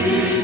Amen.